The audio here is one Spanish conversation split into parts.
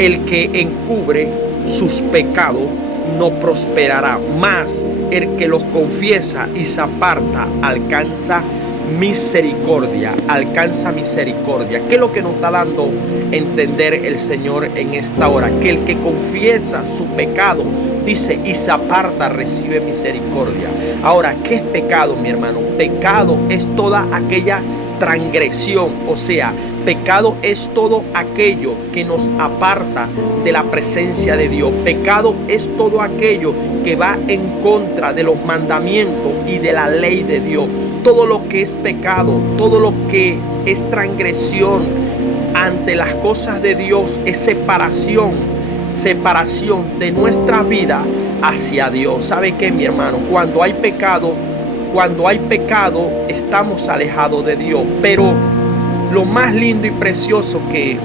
El que encubre sus pecados no prosperará, mas el que los confiesa y se aparta alcanza misericordia, alcanza misericordia. ¿Qué es lo que nos está dando a entender el Señor en esta hora? Que el que confiesa su pecado, dice, y se aparta, recibe misericordia. Ahora, ¿qué es pecado, mi hermano? Pecado es toda aquella transgresión, o sea, pecado es todo aquello que nos aparta de la presencia de Dios. Pecado es todo aquello que va en contra de los mandamientos y de la ley de Dios. Todo lo que es pecado, todo lo que es transgresión ante las cosas de Dios es separación de nuestra vida hacia Dios. ¿Sabe qué, mi hermano? Cuando hay pecado, estamos alejados de Dios. Pero lo más lindo y precioso, que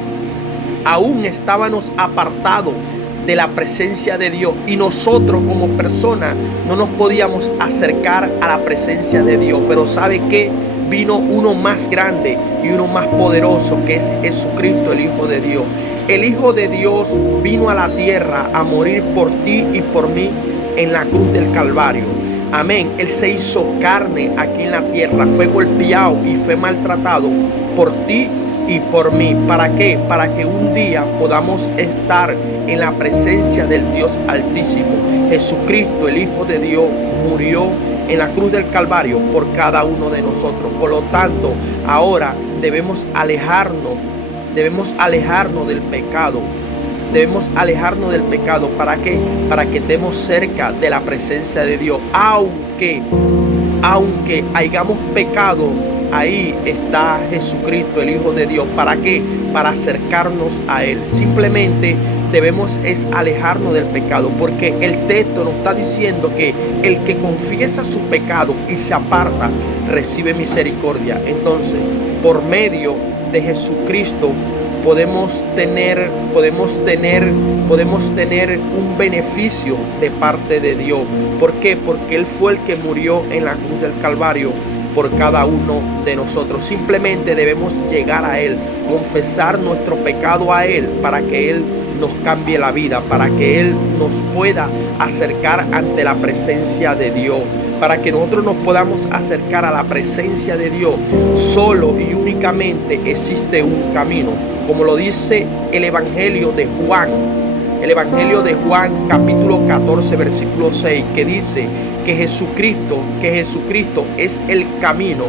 aún estábamos apartados de la presencia de Dios, y nosotros como personas no nos podíamos acercar a la presencia de Dios. Pero ¿sabe qué? Vino uno más grande y uno más poderoso, que es Jesucristo, el Hijo de Dios. El Hijo de Dios vino a la tierra a morir por ti y por mí en la cruz del Calvario. Amén. Él se hizo carne aquí en la tierra, fue golpeado y fue maltratado por ti y por mí. ¿Para qué? Para que un día podamos estar en la presencia del Dios Altísimo. Jesucristo, el Hijo de Dios, murió en la cruz del Calvario por cada uno de nosotros. Por lo tanto, ahora debemos alejarnos del pecado. Debemos alejarnos del pecado. ¿Para qué? Para que estemos cerca de la presencia de Dios. Aunque hayamos pecado, ahí está Jesucristo, el Hijo de Dios. ¿Para qué? Para acercarnos a Él. Simplemente debemos alejarnos del pecado, porque el texto nos está diciendo que el que confiesa su pecado y se aparta, recibe misericordia. Entonces, por medio de Jesucristo podemos tener un beneficio de parte de Dios. ¿Por qué? Porque Él fue el que murió en la cruz del Calvario por cada uno de nosotros. Simplemente debemos llegar a Él, confesar nuestro pecado a Él, para que Él nos cambie la vida, para que Él nos pueda acercar ante la presencia de Dios. Para que nosotros nos podamos acercar a la presencia de Dios, solo y únicamente existe un camino, como lo dice el Evangelio de Juan. El Evangelio de Juan, capítulo 14, versículo 6, que dice que Jesucristo es el camino,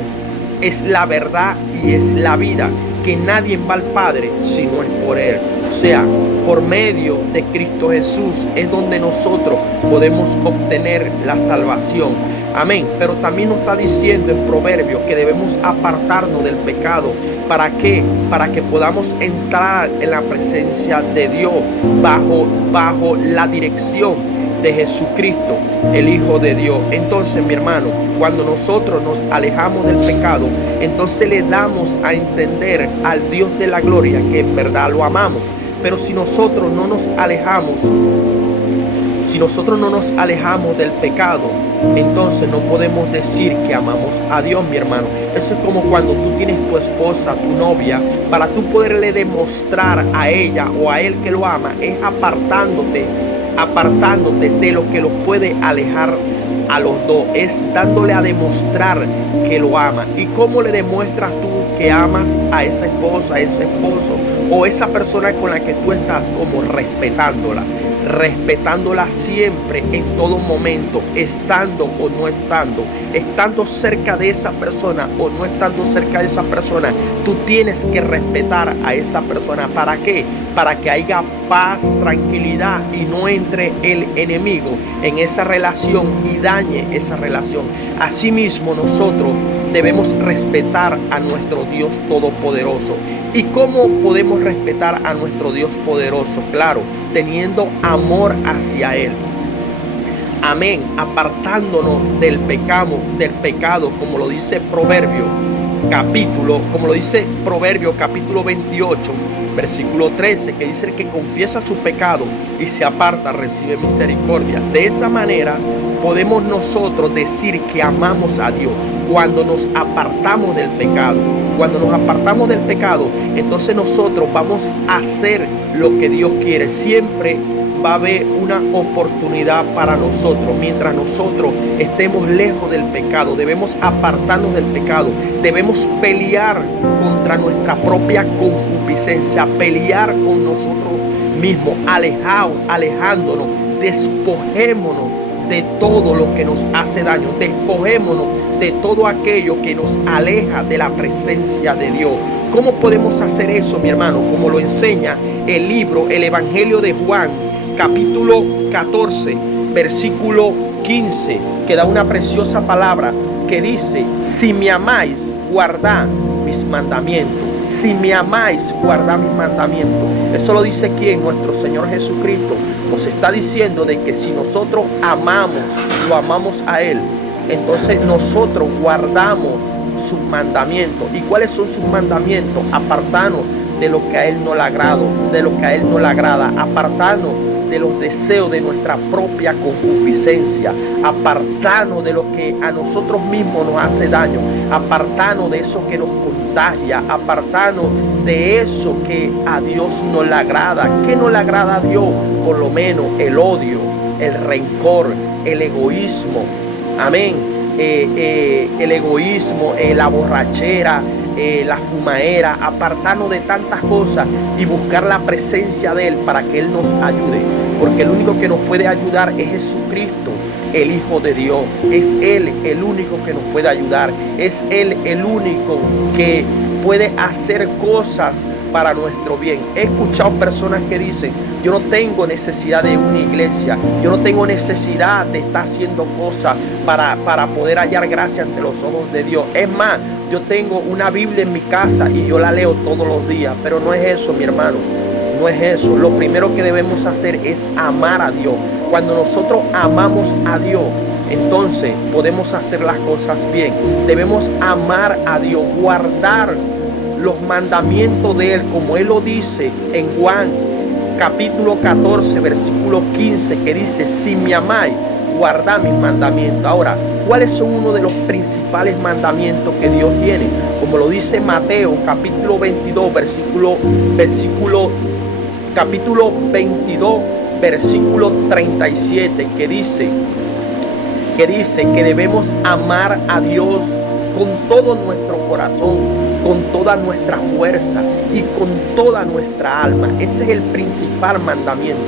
es la verdad y es la vida, que nadie va al Padre si no es por Él. O sea, por medio de Cristo Jesús es donde nosotros podemos obtener la salvación. Amén. Pero también nos está diciendo en Proverbios que debemos apartarnos del pecado. ¿Para qué? Para que podamos entrar en la presencia de Dios bajo la dirección de Jesucristo, el Hijo de Dios. Entonces, mi hermano, cuando nosotros nos alejamos del pecado, entonces le damos a entender al Dios de la gloria que en verdad lo amamos. Pero si nosotros no nos alejamos del pecado, entonces no podemos decir que amamos a Dios, mi hermano. Eso es como cuando tú tienes tu esposa, tu novia, para tú poderle demostrar a ella o a él que lo ama, es apartándote de lo que los puede alejar a los dos, es dándole a demostrar que lo ama. ¿Y cómo le demuestras tú que amas a esa esposa, a ese esposo o esa persona con la que tú estás? Como respetándola siempre, en todo momento, estando o no estando cerca de esa persona o no estando cerca de esa persona. Tú tienes que respetar a esa persona. ¿Para qué? Para que haya paz, tranquilidad y no entre el enemigo en esa relación y dañe esa relación. Asimismo, nosotros debemos respetar a nuestro Dios Todopoderoso. ¿Y cómo podemos respetar a nuestro Dios poderoso? Claro, teniendo amor hacia Él. Amén. Apartándonos del pecado, como lo dice Proverbio capítulo 28, versículo 13, que dice que confiesa su pecado y se aparta, recibe misericordia. De esa manera podemos nosotros decir que amamos a Dios cuando nos apartamos del pecado. Cuando nos apartamos del pecado, entonces nosotros vamos a hacer lo que Dios quiere. Siempre va a haber una oportunidad para nosotros. Mientras nosotros estemos lejos del pecado, debemos apartarnos del pecado. Debemos pelear contra nuestra propia concupiscencia, pelear con nosotros mismos, alejándonos, despojémonos de todo lo que nos hace daño, despojémonos de todo aquello que nos aleja de la presencia de Dios. ¿Cómo podemos hacer eso, mi hermano? Como lo enseña el Evangelio de Juan, capítulo 14, versículo 15, que da una preciosa palabra que dice: si me amáis, guardad mis mandamientos. Si me amáis, guardad mis mandamientos. Eso lo dice ¿quién? Nuestro Señor Jesucristo. Nos está diciendo de que si nosotros lo amamos a Él, entonces nosotros guardamos sus mandamientos. ¿Y cuáles son sus mandamientos? Apartarnos de lo que a Él no le agrada, apartarnos de los deseos de nuestra propia concupiscencia, apartarnos de lo que a nosotros mismos nos hace daño, apartarnos de eso que nos contagia, apartarnos de eso que a Dios no le agrada. ¿Qué no le agrada a Dios? Por lo menos el odio, el rencor, el egoísmo, amén, el egoísmo, la borrachera, la fumadera, apartarnos de tantas cosas y buscar la presencia de Él para que Él nos ayude, porque el único que nos puede ayudar es Jesucristo, el Hijo de Dios. Es Él el único que nos puede ayudar, es Él el único que puede hacer cosas para nuestro bien. He escuchado personas que dicen: yo no tengo necesidad de una iglesia, yo no tengo necesidad de estar haciendo cosas para poder hallar gracia ante los ojos de Dios. Es más, yo tengo una Biblia en mi casa y yo la leo todos los días. Pero no es eso, mi hermano, no es eso. Lo primero que debemos hacer es amar a Dios. Cuando nosotros amamos a Dios, entonces podemos hacer las cosas bien. Debemos amar a Dios, guardar los mandamientos de Él, como Él lo dice en Juan capítulo 14, versículo 15, que dice: si me amáis, guardad mis mandamientos. Ahora, ¿cuáles son uno de los principales mandamientos que Dios tiene? Como lo dice Mateo capítulo 22, capítulo 22, versículo 37, que dice que debemos amar a Dios con todo nuestro corazón, con toda nuestra fuerza y con toda nuestra alma. Ese es el principal mandamiento.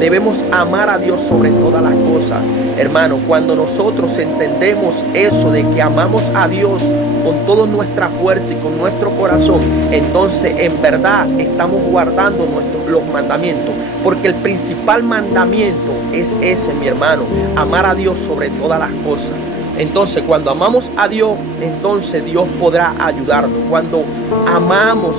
Debemos amar a Dios sobre todas las cosas. Hermano, cuando nosotros entendemos eso de que amamos a Dios con toda nuestra fuerza y con nuestro corazón, entonces en verdad estamos guardando los mandamientos. Porque el principal mandamiento es ese, mi hermano: amar a Dios sobre todas las cosas. Entonces, cuando amamos a Dios, entonces Dios podrá ayudarnos. Cuando amamos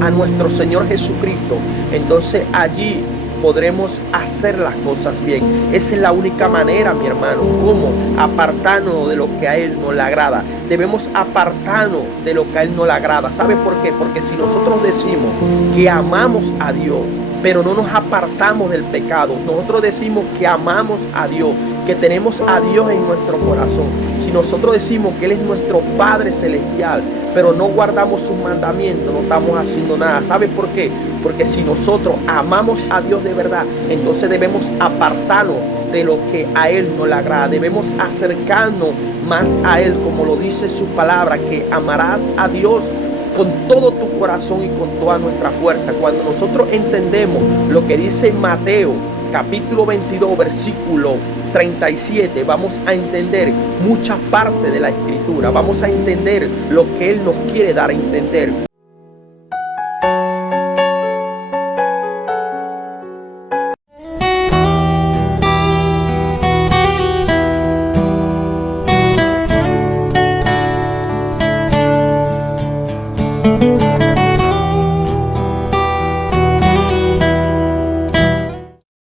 a nuestro Señor Jesucristo, entonces allí podremos hacer las cosas bien. Esa es la única manera, mi hermano. ¿Cómo? Apartarnos de lo que a Él no le agrada. Debemos apartarnos de lo que a Él no le agrada. ¿Sabe por qué? Porque si nosotros decimos que amamos a Dios, pero no nos apartamos del pecado, nosotros decimos que amamos a Dios, que tenemos a Dios en nuestro corazón, si nosotros decimos que Él es nuestro Padre Celestial, pero no guardamos sus mandamientos, no estamos haciendo nada. ¿Sabe por qué? Porque si nosotros amamos a Dios de verdad, entonces debemos apartarnos de lo que a Él no le agrada. Debemos acercarnos más a Él, como lo dice su palabra, que amarás a Dios con todo tu corazón y con toda nuestra fuerza. Cuando nosotros entendemos lo que dice Mateo capítulo 22, versículo 37, vamos a entender muchas partes de la Escritura. Vamos a entender lo que Él nos quiere dar a entender.